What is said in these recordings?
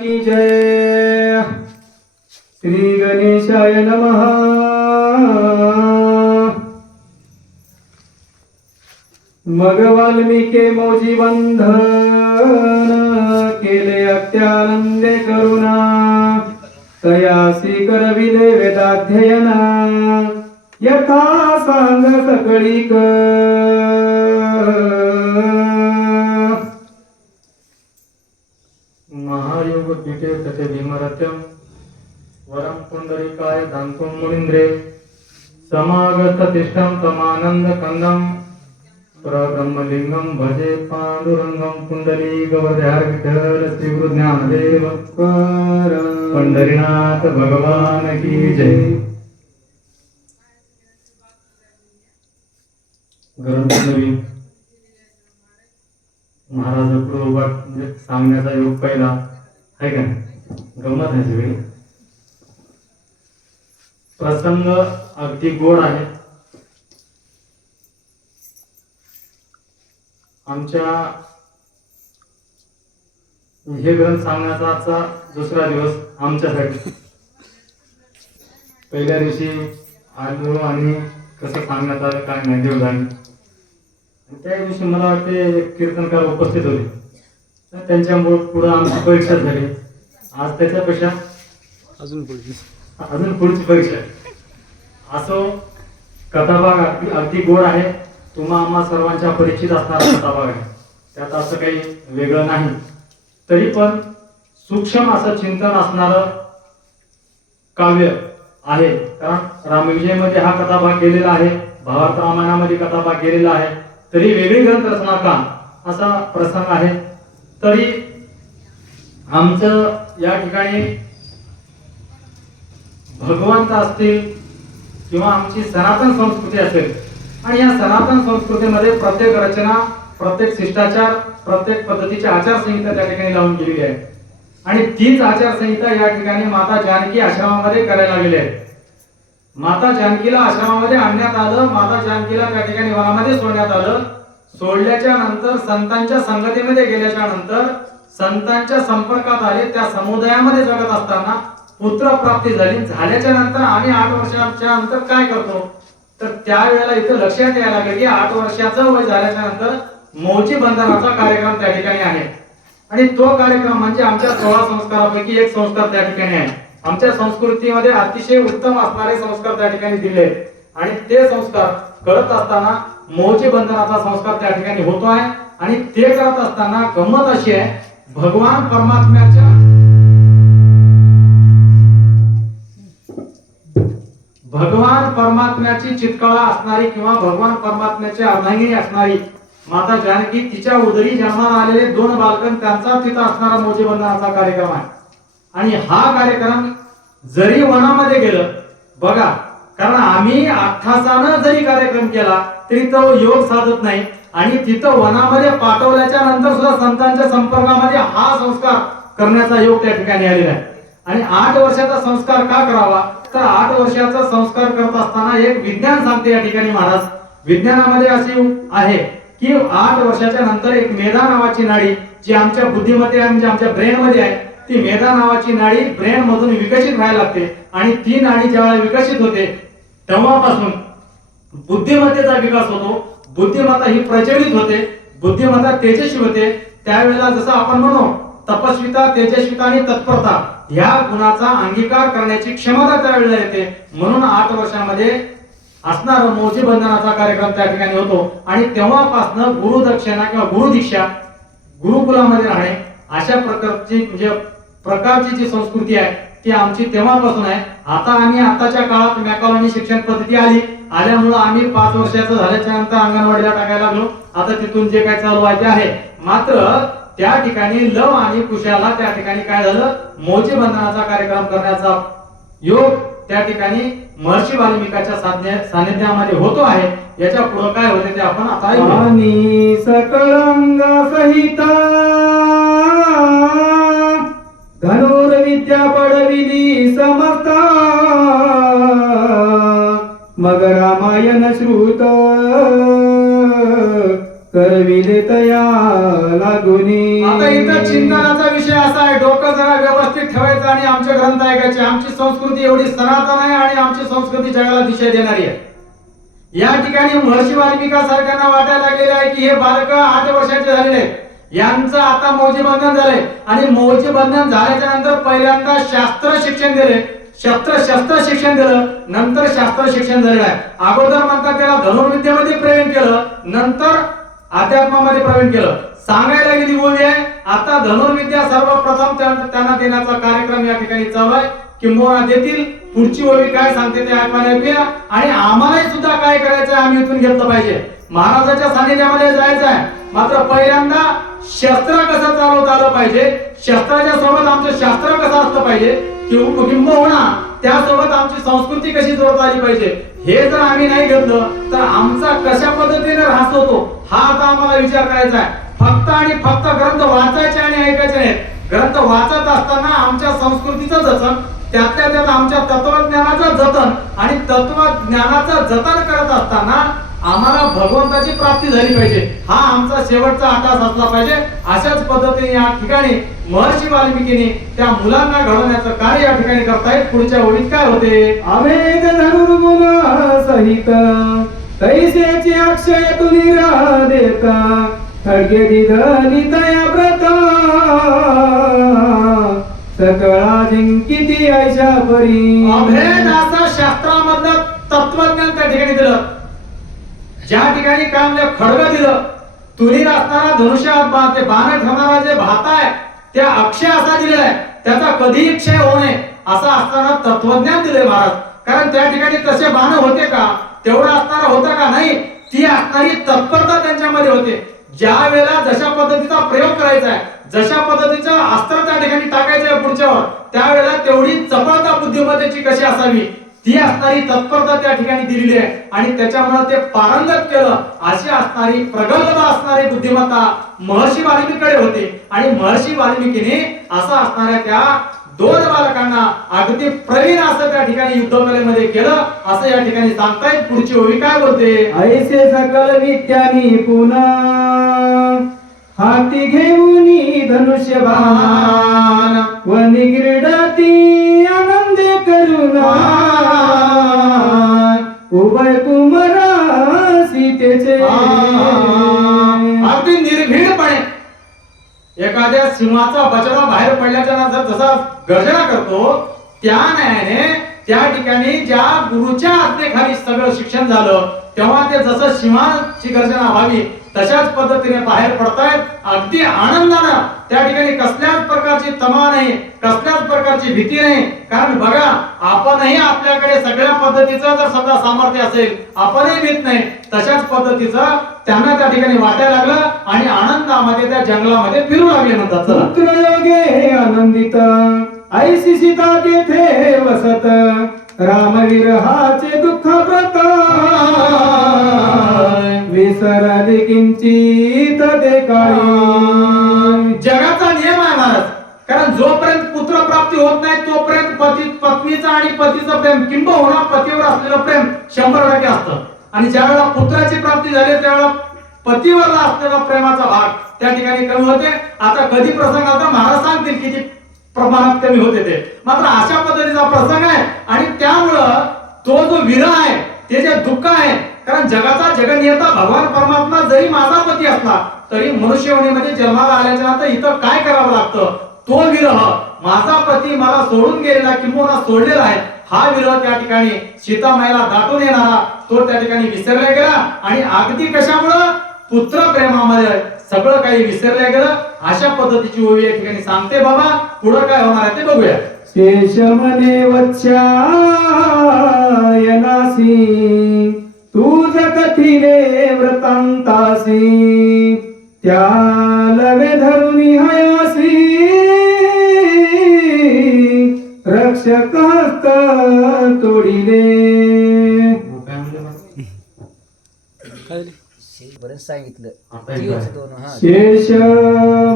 जय। श्री गणेशाय नम। मग वाल्मिके मौजी बंधन केले अत्यानंदे करुणा। तयासी करविले वेदाध्ययना। यथा सांग सकळी कर पीठे तसे भीमरथ्यम वरम पुंडरीकाय दांतुम मुनिंद्रे समागत तिष्ठम तमानंद कंदम प्रब्रह्मलिंगम भजे पांडुरंगम पुंडली गवध्यार विठ्ठल श्री गुरु ज्ञानदेव पंढरीनाथ भगवान की जय. ग्रंथ महाराज पुढे म्हणजे सांगण्याचा योग पहिला. आहे का गमत गंमत आहे सगळी प्रसंग अगदी गोड आहे. आमच्या हे ग्रंथ सांगण्याचा आजचा दुसरा दिवस आमच्यासाठी. पहिल्या दिवशी आलो आणि कसं सांगण्यात आलं काय नाही. देव जाणे त्या दिवशी मला वाटते एक कीर्तनकार उपस्थित होते. तर त्यांच्यामुळे पुढं आमची परीक्षा झाली. आज त्याच्यापेक्षा अजून पुढची. अजून पुढची परीक्षा. असो कथाभाग अगदी अगदी गोड आहे. तुम्हा आम्हा सर्वांच्या परिचित असणारा कथाभाग आहे. त्यात असं काही वेगळं नाही. तरी पण सूक्ष्म असं चिंतन असणारं काव्य आहे. कारण रामविजयमध्ये हा कथाभाग गेलेला आहे. भावार्थ रामायणामध्ये कथाभाग गेलेला आहे. तरी वेगळी ग्रंथ रचना का? असा प्रसंग आहे. तरी आमचं या ठिकाणी भगवंत असतील किंवा आमची सनातन संस्कृती असेल आणि या सनातन संस्कृतीमध्ये प्रत्येक रचना प्रत्येक शिष्टाचार प्रत्येक पद्धतीची आचारसंहिता त्या ठिकाणी लावून गेलेली आहे. आणि तीच आचारसंहिता या ठिकाणी माता जानकी आश्रमामध्ये करायला गेली आहे. माता जानकीला आश्रमामध्ये आणण्यात आलं माता जानकीला त्या ठिकाणी वनामध्ये सोडण्यात आलं सोडल्याच्या नंतर संतांच्या संगतीमध्ये गेल्याच्यानंतर संतांच्या संपर्कात आले त्या समुदायामध्ये जगत असताना पुत्र प्राप्ती झाली. झाल्याच्यानंतर आम्ही आठ वर्षाच्या नंतर काय करतो? तर त्यावेळेला इथं लक्षात यायला लागेल की आठ वर्षाचं वय झाल्याच्यानंतर मौची बंधनाचा कार्यक्रम त्या ठिकाणी आहे. आणि तो कार्यक्रम म्हणजे आमच्या सोळा संस्कारापैकी एक संस्कार त्या ठिकाणी आहे. आमच्या संस्कृतीमध्ये अतिशय उत्तम असणारे संस्कार त्या ठिकाणी दिले. आणि ते संस्कार करत असताना मोचे बंधनाचा संस्कार त्या ठिकाणी होतो आहे आणि ते करत असताना गंमत अशी आहे भगवान परमात्म्याच्या भगवान परमात्म्याची चितकळा असणारी किंवा भगवान परमात्म्याची अर्धांगिनी असणारी माता जानकी तिच्या उदरी जन्माला आलेले दोन बालकन त्यांचा तिथं असणारा मोजे बंधनाचा कार्यक्रम आहे. आणि हा कार्यक्रम जरी वनामध्ये गेलं बघा कारण आम्ही अठ्ठासानं जरी कार्यक्रम केला तरी तो योग साधत नाही. आणि तिथं वनामध्ये पाठवल्याच्या नंतर सुद्धा संतांच्या संपर्कामध्ये हा संस्कार करण्याचा योग त्या ठिकाणी आलेला आहे. आणि आठ वर्षाचा संस्कार का करावा? तर आठ वर्षाचा संस्कार करत असताना एक विज्ञान सांगते या ठिकाणी महाराज. विज्ञानामध्ये अशी आहे की आठ वर्षाच्या नंतर एक मेधा नावाची नाडी जी आमच्या बुद्धीमध्ये आणि म्हणजे आमच्या ब्रेन मध्ये आहे ती मेधा नावाची नाडी ब्रेन मधून विकसित व्हायला लागते. आणि ती नाडी ज्यावेळेला विकसित होते तेव्हापासून बुद्धिमत्तेचा विकास होतो. बुद्धिमत्ता ही प्रचलित होते. बुद्धिमत्ता तेजस्वी होते. त्यावेळेला जसं आपण म्हणू तपस्विता तेजस्विता आणि तत्परता ह्या गुणाचा अंगीकार करण्याची क्षमता त्यावेळेला येते. म्हणून आठ वर्षामध्ये असणारा मोजी बंधनाचा कार्यक्रम त्या ठिकाणी होतो. आणि तेव्हापासनं गुरुदक्षिणा किंवा गुरुदीक्षा गुरुकुलामध्ये राहणे अशा प्रकारची म्हणजे प्रकारची जी संस्कृती आहे ती आमची तेव्हापासून आहे. आता आम्ही आताच्या काळात मॅकॉलॉनी शिक्षण पद्धती आली. आल्यामुळं आम्ही पाच वर्षाचं झाल्याच्यानंतर अंगणवाडीला टाकायला लागलो. आता तिथून जे काय चालू आहे ते आहे. मात्र त्या ठिकाणी लव आणि कुशाला त्या ठिकाणी काय झालं? मोजी बंधनाचा कार्यक्रम करण्याचा योग त्या ठिकाणी महर्षी वाल्मिकाच्या साध्य सानिध्यामध्ये होतो आहे. याच्यापुढे काय होते ते आपण आता आणि सकळंग सहित विद्या पडविली समता मग रामायण श्रुत करविले तया लागुनी. आता इथं चिंतनाचा विषय असा आहे डोकं जरा व्यवस्थित ठेवायचं आणि आमचे ग्रंथ ऐकायचे. आमची संस्कृती एवढी सनातन आहे आणि आमची संस्कृती जगाला दिशा देणारी आहे. या ठिकाणी महर्षी वाल्मिका सारख्यांना वाटायला लागलेलं आहे की हे बालक आठ वर्षाचे झालेले आहेत. यांचं आता मौजी बंधन झालंय. आणि मौजी बंधन झाल्याच्यानंतर पहिल्यांदा शास्त्र शिक्षण दिले. शस्त्र शस्त्र शिक्षण दिलं. नंतर शास्त्र शिक्षण झालेलं आहे. अगोदर म्हणतात त्याला धनुर्विद्येमध्ये प्रवीण केलं. नंतर अध्यात्मामध्ये प्रवीण केलं. सांगायला गेली गोवी आहे आता धनुर्विद्या सर्वप्रथम त्यांना देण्याचा कार्यक्रम या ठिकाणी चालू आहे. किंबहुना देतील. पुढची ओवी काय सांगते ते ऐकायला ऐकूया. आणि आम्हालाही सुद्धा काय करायचं आम्ही इथून घेतलं पाहिजे. महाराजाच्या सानिध्यामध्ये जायचं आहे मात्र पहिल्यांदा शस्त्र कसं चालवता आलं पाहिजे? शस्त्राच्या सोबत आमचं शास्त्र कसं असलं पाहिजे? किंवा किंबहुना त्यासोबत आमची संस्कृती कशी जोडता आली पाहिजे? हे जर आम्ही नाही घेतलं तर आमचा कशा पद्धतीने ऱ्हास होतो? हा आता आम्हाला विचार करायचा आहे. फक्त आणि फक्त ग्रंथ वाचायचे आणि ऐकायचे आहेत ग्रंथ वाचत असताना आमच्या संस्कृतीचं जतन त्यातल्या त्यात आमच्या तत्वज्ञानाचं जतन आणि तत्वज्ञानाचं जतन करत असताना आम्हाला भगवंताची प्राप्ती झाली पाहिजे. हा आमचा शेवटचा आटास असला पाहिजे. अशाच पद्धतीने या ठिकाणी महर्षी वाल्मिकीने त्या मुलांना घडवण्याचं कार्य या ठिकाणी करतायत. पुढच्या ओळीत काय होते? अवेद धनुर्गुण सहित तैसेची अक्षय तुनिरा देता खडगे दिधली तया व्रत. सकळा जिंकिती ऐशा परी. अभेद असं शास्त्रामधलं तत्वज्ञान त्या ठिकाणी दिलं. ज्या ठिकाणी काम खडग दिलं तुरीत असणारा धनुष्य ते बाण ठेवणारा जे भात आहे त्या अक्षय असा दिलेला आहे. त्याचा कधीही क्षय होऊ नये असा असताना तत्वज्ञान दिले महाराज. कारण त्या ठिकाणी तसे बाण होते का तेवढं असणारा होतं का नाही ती असणारी तत्परता त्यांच्यामध्ये होते. ज्या वेळेला जशा पद्धतीचा प्रयोग करायचा आहे जशा पद्धतीचं अस्त्र त्या ठिकाणी टाकायचं आहे पुढच्यावर त्यावेळेला तेवढी चपळता बुद्धिमत्तेची कशी असावी? ती असणारी तत्परता त्या ठिकाणी दिलेली आहे. आणि त्याच्यामुळे ते पारंगत केलं. अशी असणारी प्रगल्भ असणारी बुद्धिमत्ता महर्षी वाल्मिकीकडे होते. आणि महर्षी वाल्मिकीने असं असणाऱ्या त्या दोन बालकांना अगदी प्रवीण असं त्या ठिकाणी युद्धकलेमध्ये केलं. असं या ठिकाणी सांगतायत पुढची ओवी काय बोलते? ऐसे सकल विद्यानी पुन्हा हाती घेऊन धनुष्य बाण उभय कुमरा सीतेचे अगदी निर्भीडपणे एखाद्या सिंहाचा बचावा बाहेर पडल्याच्या नंतर जसा गर्जना करतो त्या न्यायाने त्या ठिकाणी ज्या गुरुच्या आज्ञेखाली सगळं शिक्षण झालं तेव्हा ते जसं सिंहाची गर्जना व्हावी तशाच पद्धतीने बाहेर पडतायत. अगदी आनंदानं त्या ठिकाणी कसल्याच प्रकारची तमा नाही कसल्याच प्रकारची भीती नाही. कारण बघा आपणही आपल्याकडे सगळ्या पद्धतीचं जर समजा सामर्थ्य असेल आपणही भीत नाही. तशाच पद्धतीचं त्यांना त्या ठिकाणी वाटायला लागलं आणि आनंदामध्ये त्या जंगलामध्ये फिरू लागले म्हणतात. चला. आनंदित ऐसी सीता तेथे वसत. रामविरहाचे दुःख व्रत विसरले किंचित ते काळी जगाचा नियम आहे महाराज. कारण जोपर्यंत पुत्र प्राप्ती होत नाही तोपर्यंत पती पत्नीचा आणि पतीचं प्रेम किंबहुना पतीवर असलेलं प्रेम शंभर टक्के असतं. आणि ज्या वेळेला पुत्राची प्राप्ती झाली त्यावेळेला पतीवरला असलेला प्रेमाचा भाग त्या ठिकाणी कमी होते. आता कधी प्रसंग आता महाराज सांगतील किती प्रमाणात कमी होते ते मात्र अशा पद्धतीचा प्रसंग आहे आणि त्यामुळं तो जो विरह आहे ते जे दुःख आहे कारण जगाचा जगनियता भगवान परमात्मा जरी माझा पती असला तरी मनुष्यवणीमध्ये जन्माला आल्याच्यानंतर इथं काय करावं लागतं? तो विरह माझा पती मला सोडून गेलेला किंवा सोडलेला आहे हा विरह त्या ठिकाणी सीतामाईला दाटून येणारा तो त्या ठिकाणी विसरला गेला आणि अगदी कशामुळं? पुत्र प्रेमामध्ये सगळं काही विसरलं गेलं. अशा पद्धतीची ओवी या ठिकाणी सांगते बाबा. पुढं काय होणार आहे ते बघूया. शेषमने मने वच्छायनासी तुझ कथिले व्रतांतासी त्या लवे धरुनी हयासी. रक्षक हस्त तोडिले. पर्यंत सांगितलं. शेष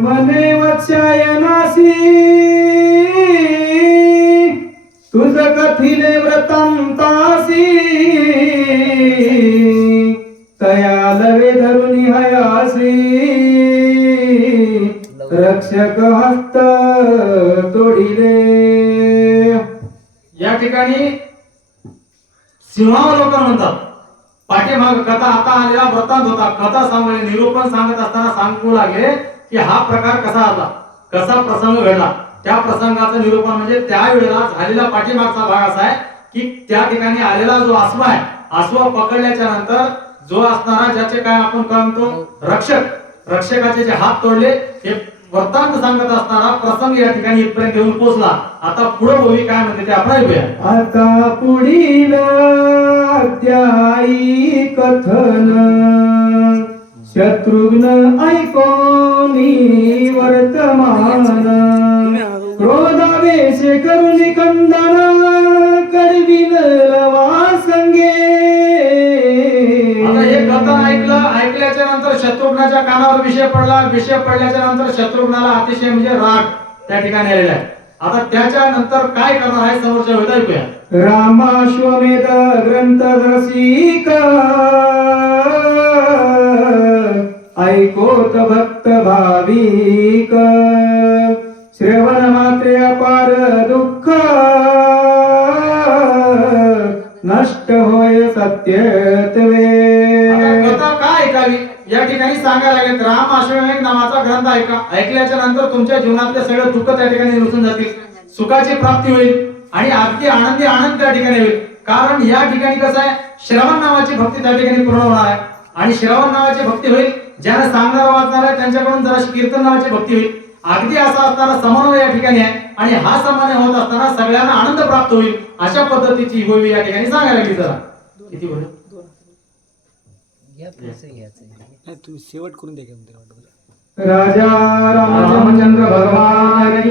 मने वत्सायनासी तुझ कथिले व्रतांतासी. तयाल लवे धरुनि हयासी. रक्षक हस्त तोडिले. या ठिकाणी सिंहावलोकन म्हणतात. मग कथा आता आलेला वृत्तांत होता. कथा सांगणे निरूपण सांगत असताना सांगू लागले की हा प्रकार कसा आला? कसा प्रसंग घडला? त्या प्रसंगाचं निरूपण म्हणजे त्यावेळेला झालेला पाठीमागचा भाग असा आहे की त्या ठिकाणी आलेला जो आसवा आहे आसवा पकडल्याच्या नंतर जो असणारा ज्याचे काय आपण काय म्हणतो? रक्षक. रक्षकाचे जे हात तोडले ते वृत्तांत सांगत असताना प्रसंग या ठिकाणी इथपर्यंत येऊन पोहोचला. आता पुढे बोली काय म्हणते ते आपण ऐकूया आता पुढील अध्यायी कथन. शत्रुघ्न ऐकोनी वर्तमान. क्रोधावेश करून कंदन करविन लवा. कथन ऐकलं ऐकल्याच्या नंतर शत्रुघ्नाच्या कानावर विषय पडला. विषय पडल्याच्या नंतर शत्रुघ्नाला अतिशय म्हणजे राग त्या ठिकाणी आलेला आहे. आता त्याच्या नंतर काय करणार आहे समोरच्या वेळेत ऐकूया. रामाश्वमेध ग्रंथ रसिक. ऐकोत भक्त भाविक. श्रवण मात्रे अपार दुःख. नष्ट होय सत्यत्वे. या ठिकाणी सांगायला लागेल राम अश्वमेघ नावाचा ग्रंथ ऐका ऐकल्याच्या नंतर तुमच्या जीवनातले सगळे दुःख त्या ठिकाणी निघून जातील. सुखाची प्राप्ती होईल आणि अगदी आनंदी आनंद त्या ठिकाणी होईल. कारण या ठिकाणी कसं आहे श्रवण नावाची भक्ती त्या ठिकाणी पूर्ण होणार आहे. आणि श्रवण नावाची भक्ती होईल ज्याला सांगणार वाचणार आहे त्यांच्याकडून जरा कीर्तन नावाची भक्ती होईल. अगदी असा असताना समन्वय या ठिकाणी आहे. आणि हा समन्वय होत असताना सगळ्यांना आनंद प्राप्त होईल. अशा पद्धतीची होईल या ठिकाणी सांगायला लागली जरा. किती बोल? घ्या घ्यायचं नाही तुम्ही शेवट करून द्या राजा रामचंद्र भगवान